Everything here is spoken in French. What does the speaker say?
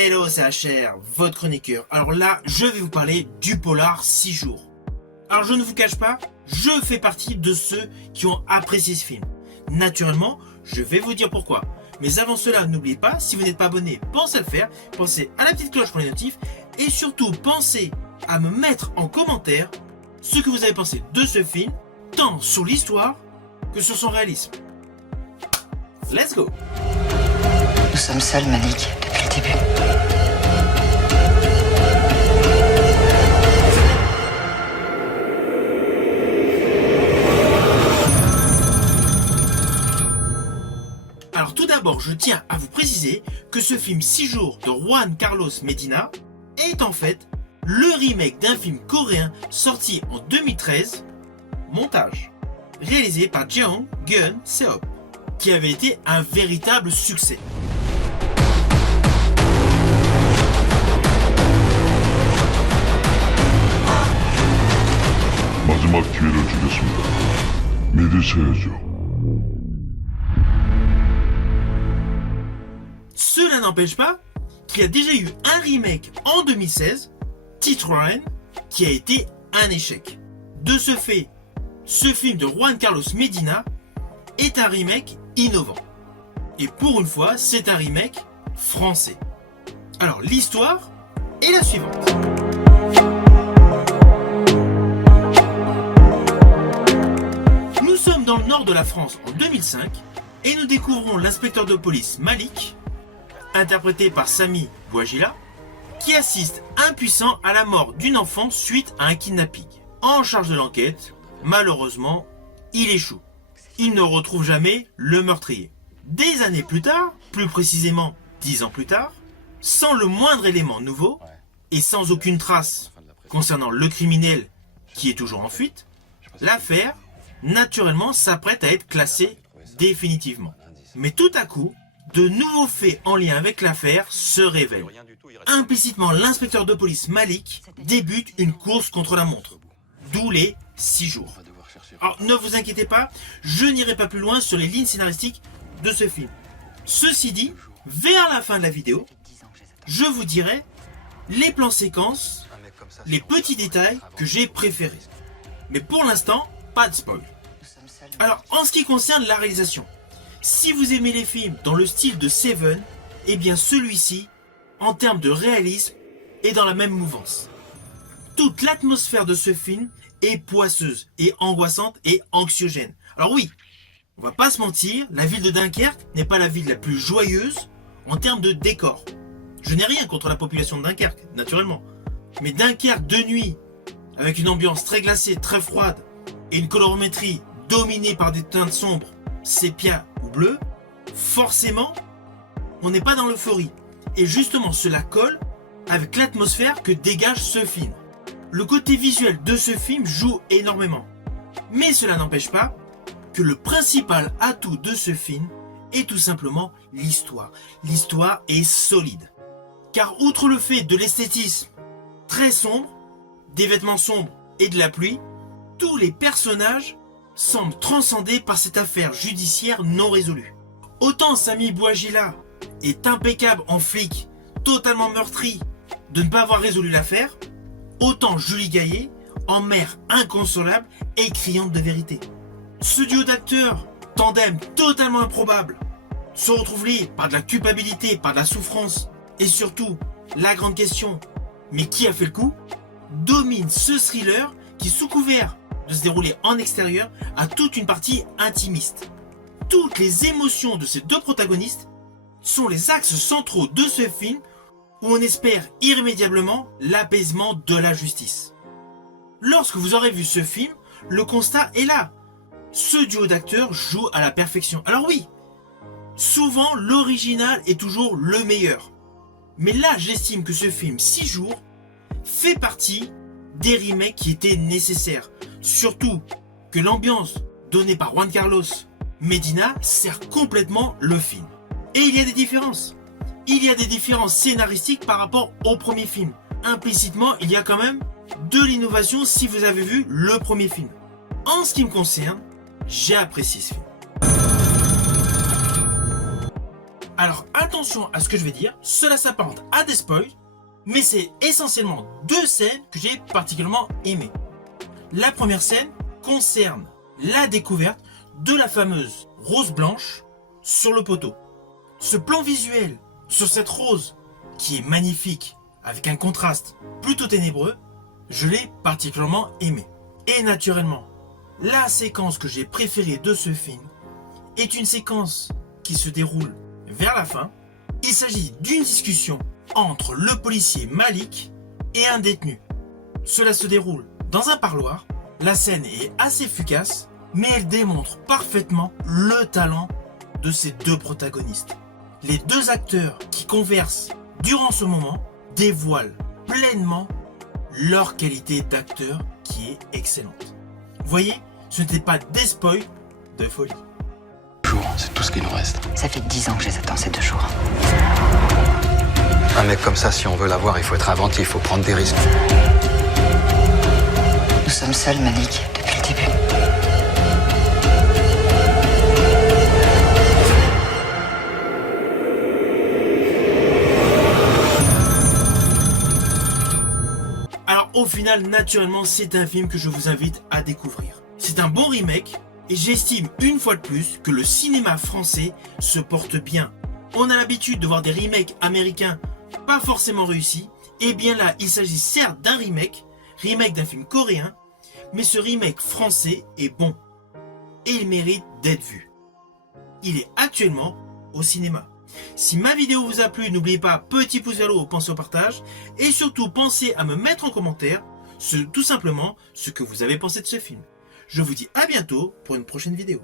Hello, c'est HR, votre chroniqueur. Alors là, je vais vous parler du polar 6 jours. Alors je ne vous cache pas, je fais partie de ceux qui ont apprécié ce film. Naturellement, je vais vous dire pourquoi. Mais avant cela, n'oubliez pas, si vous n'êtes pas abonné, pensez à le faire. Pensez à la petite cloche pour les notifs. Et surtout, pensez à me mettre en commentaire ce que vous avez pensé de ce film, tant sur l'histoire que sur son réalisme. Let's go! Nous sommes seuls, Malik, depuis le début. Alors tout d'abord, je tiens à vous préciser que ce film 6 jours de Juan Carlos Medina est en fait le remake d'un film coréen sorti en 2013, montage, réalisé par Jeong Geun-seop, qui avait été un véritable succès. 마지막 기회를 주겠습니다. 믿으셔야죠. Cela n'empêche pas qu'il y a déjà eu un remake en 2016, Citroën, qui a été un échec. De ce fait, ce film de Juan Carlos Medina est un remake innovant. Et pour une fois, c'est un remake français. Alors l'histoire est la suivante. Nous sommes dans le nord de la France en 2005 et nous découvrons l'inspecteur de police Malik, interprété par Sami Bouajila, qui assiste impuissant à la mort d'une enfant suite à un kidnapping. En charge de l'enquête, malheureusement, il échoue. Il ne retrouve jamais le meurtrier. Des années plus tard, plus précisément 10 ans plus tard, sans le moindre élément nouveau et sans aucune trace concernant le criminel qui est toujours en fuite, l'affaire, naturellement, s'apprête à être classée définitivement. Mais tout à coup, de nouveaux faits en lien avec l'affaire se révèlent. Implicitement, l'inspecteur de police Malik débute une course contre la montre, d'où les 6 jours. Alors ne vous inquiétez pas, je n'irai pas plus loin sur les lignes scénaristiques de ce film. Ceci dit, vers la fin de la vidéo, je vous dirai les plans séquences, les petits détails que j'ai préférés. Mais pour l'instant, pas de spoil. Alors en ce qui concerne la réalisation, si vous aimez les films dans le style de Seven, eh bien celui-ci, en termes de réalisme, est dans la même mouvance. Toute l'atmosphère de ce film est poisseuse et angoissante et anxiogène. Alors oui, on va pas se mentir, la ville de Dunkerque n'est pas la ville la plus joyeuse en termes de décor. Je n'ai rien contre la population de Dunkerque, naturellement. Mais Dunkerque de nuit, avec une ambiance très glacée, très froide, et une colorimétrie dominée par des teintes sombres, sépia ou bleu, forcément, on n'est pas dans l'euphorie. Et justement, cela colle avec l'atmosphère que dégage ce film. Le côté visuel de ce film joue énormément. Mais cela n'empêche pas que le principal atout de ce film est tout simplement l'histoire. L'histoire est solide. Car outre le fait de l'esthétisme très sombre, des vêtements sombres et de la pluie, tous les personnages semblent transcendés par cette affaire judiciaire non résolue. Autant Sami Bouajila est impeccable en flic, totalement meurtri de ne pas avoir résolu l'affaire, autant Julie Gaillet en mère inconsolable et criante de vérité. Ce duo d'acteurs, tandem totalement improbable, se retrouve lié par de la culpabilité, par de la souffrance et surtout la grande question, mais qui a fait le coup, domine ce thriller qui, sous couvert de se dérouler en extérieur, a toute une partie intimiste. Toutes les émotions de ces deux protagonistes sont les axes centraux de ce film où on espère irrémédiablement l'apaisement de la justice. Lorsque vous aurez vu ce film, le constat est là. Ce duo d'acteurs joue à la perfection. Alors oui, souvent l'original est toujours le meilleur. Mais là, j'estime que ce film 6 jours fait partie des remakes qui étaient nécessaires. Surtout que l'ambiance donnée par Juan Carlos Medina sert complètement le film. Et il y a des différences. Il y a des différences scénaristiques par rapport au premier film. Implicitement, il y a quand même de l'innovation si vous avez vu le premier film. En ce qui me concerne, j'ai apprécié ce film. Alors attention à ce que je vais dire, cela s'apparente à des spoils, mais c'est essentiellement deux scènes que j'ai particulièrement aimées. La première scène concerne la découverte de la fameuse rose blanche sur le poteau. Ce plan visuel sur cette rose, qui est magnifique, avec un contraste plutôt ténébreux, je l'ai particulièrement aimé. Et naturellement, la séquence que j'ai préférée de ce film est une séquence qui se déroule vers la fin. Il s'agit d'une discussion entre le policier Malik et un détenu. Cela se déroule dans un parloir. La scène est assez fugace, mais elle démontre parfaitement le talent de ces deux protagonistes. Les deux acteurs qui conversent durant ce moment dévoilent pleinement leur qualité d'acteur qui est excellente. Vous voyez, ce n'était pas des spoils de folie. C'est tout ce qui nous reste. Ça fait 10 ans que je les attends, ces 2 jours. Un mec comme ça, si on veut l'avoir, il faut être inventif, il faut prendre des risques. Nous sommes seuls, Malik, depuis le début. Alors au final, naturellement, c'est un film que je vous invite à découvrir. C'est un bon remake et j'estime une fois de plus que le cinéma français se porte bien. On a l'habitude de voir des remakes américains pas forcément réussis. Et bien là, il s'agit certes d'un remake d'un film coréen, mais ce remake français est bon et il mérite d'être vu. Il est actuellement au cinéma. Si ma vidéo vous a plu, n'oubliez pas petit pouce vers le haut, pensez au partage et surtout pensez à me mettre en commentaire tout simplement ce que vous avez pensé de ce film. Je vous dis à bientôt pour une prochaine vidéo.